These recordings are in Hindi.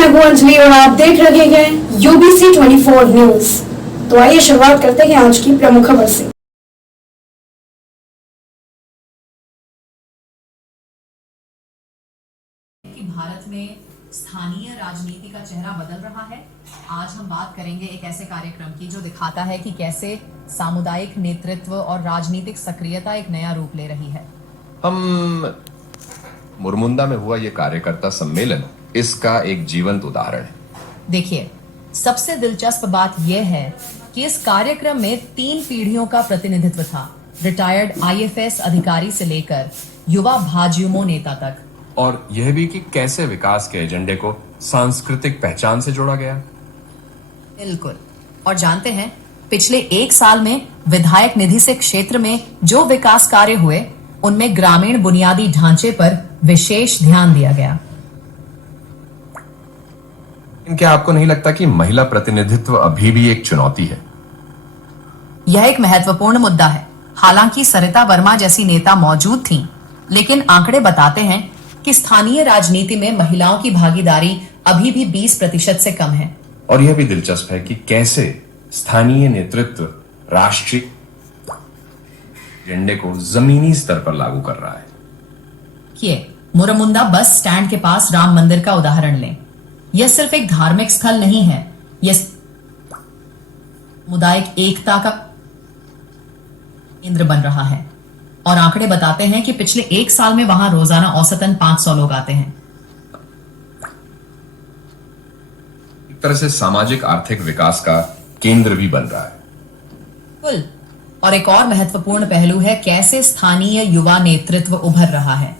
मैं हूं अंजलि और आप देख रहे हैं यूबीसी 24 न्यूज। तो आइए शुरुआत करते हैं आज की प्रमुख खबर से। कि भारत में स्थानीय राजनीति का चेहरा बदल रहा है। आज हम बात करेंगे एक ऐसे कार्यक्रम की जो दिखाता है कि कैसे सामुदायिक नेतृत्व और राजनीतिक सक्रियता एक नया रूप ले रही है। हम मुरमुंदा में हुआ ये कार्यकर्ता सम्मेलन इसका एक जीवंत उदाहरण है। देखिए, सबसे दिलचस्प बात यह है कि इस कार्यक्रम में 3 पीढ़ियों का प्रतिनिधित्व था, रिटायर्ड आईएफएस अधिकारी से लेकर युवा भाजयुमो नेता तक। और यह भी कि कैसे विकास के एजेंडे को सांस्कृतिक पहचान से जोड़ा गया। बिल्कुल। और जानते हैं, पिछले 1 साल में विधायक निधि से क्षेत्र में जो विकास कार्य हुए उनमें ग्रामीण बुनियादी ढांचे पर विशेष ध्यान दिया गया। क्या आपको नहीं लगता कि महिला प्रतिनिधित्व अभी भी एक चुनौती है? यह एक महत्वपूर्ण मुद्दा है। हालांकि सरिता वर्मा जैसी नेता मौजूद थीं, लेकिन आंकड़े बताते हैं कि स्थानीय राजनीति में महिलाओं की भागीदारी अभी भी 20% से कम है। और यह भी दिलचस्प है कि कैसे स्थानीय नेतृत्व राष्ट्रीय एजेंडे को जमीनी स्तर पर लागू कर रहा है। मुरमुंदा बस स्टैंड के पास राम मंदिर का उदाहरण लें। यह सिर्फ एक धार्मिक स्थल नहीं है, यह सामुदायिक एकता का केंद्र बन रहा है। और आंकड़े बताते हैं कि पिछले 1 साल में वहां रोजाना औसतन 500 लोग आते हैं। एक तरह से सामाजिक आर्थिक विकास का केंद्र भी बन रहा है। बिल्कुल। और एक और महत्वपूर्ण पहलू है कैसे स्थानीय युवा नेतृत्व उभर रहा है।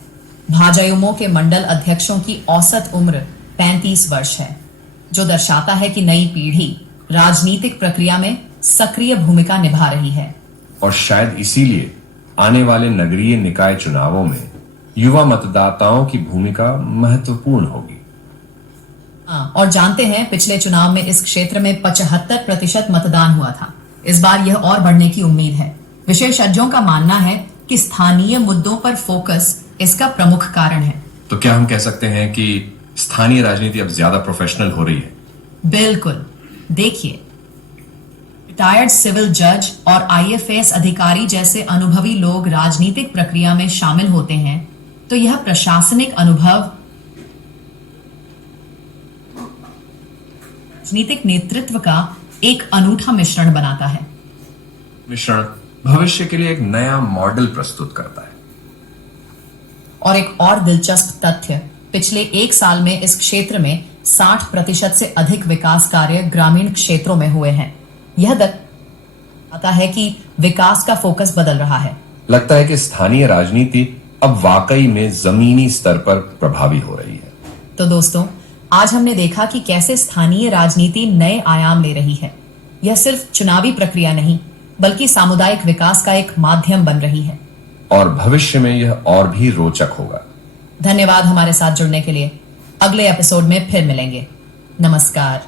भाजयुमो के मंडल अध्यक्षों की औसत उम्र 35 वर्ष है, जो दर्शाता है कि नई पीढ़ी राजनीतिक प्रक्रिया में सक्रिय भूमिका निभा रही है। और शायद इसीलिए आने वाले नगरीय निकाय चुनावों में युवा मतदाताओं की भूमिका महत्वपूर्ण होगी। और जानते हैं, पिछले चुनाव में इस क्षेत्र में 75% मतदान हुआ था। इस बार यह और बढ़ने की उम्मीद है। विशेषज्ञों का मानना है कि स्थानीय मुद्दों पर फोकस इसका प्रमुख कारण है। तो क्या हम कह सकते हैं कि स्थानीय राजनीति अब ज्यादा प्रोफेशनल हो रही है? बिल्कुल। देखिए, रिटायर्ड सिविल जज और आईएफएस अधिकारी जैसे अनुभवी लोग राजनीतिक प्रक्रिया में शामिल होते हैं तो यह प्रशासनिक अनुभव राजनीतिक नेतृत्व का एक अनूठा मिश्रण बनाता है। मिश्रण भविष्य के लिए एक नया मॉडल प्रस्तुत करता है। और एक और दिलचस्प तथ्य, पिछले 1 साल में इस क्षेत्र में 60% से अधिक विकास कार्य ग्रामीण क्षेत्रों में हुए हैं। यह बताता है कि विकास का फोकस बदल रहा है। लगता है कि स्थानीय राजनीति अब वाकई में जमीनी स्तर पर प्रभावी हो रही है। तो दोस्तों, आज हमने देखा कि कैसे स्थानीय राजनीति नए आयाम ले रही है। यह सिर्फ चुनावी प्रक्रिया नहीं, बल्कि सामुदायिक विकास का एक माध्यम बन रही है। और भविष्य में यह और भी रोचक होगा। धन्यवाद हमारे साथ जुड़ने के लिए। अगले एपिसोड में फिर मिलेंगे। नमस्कार।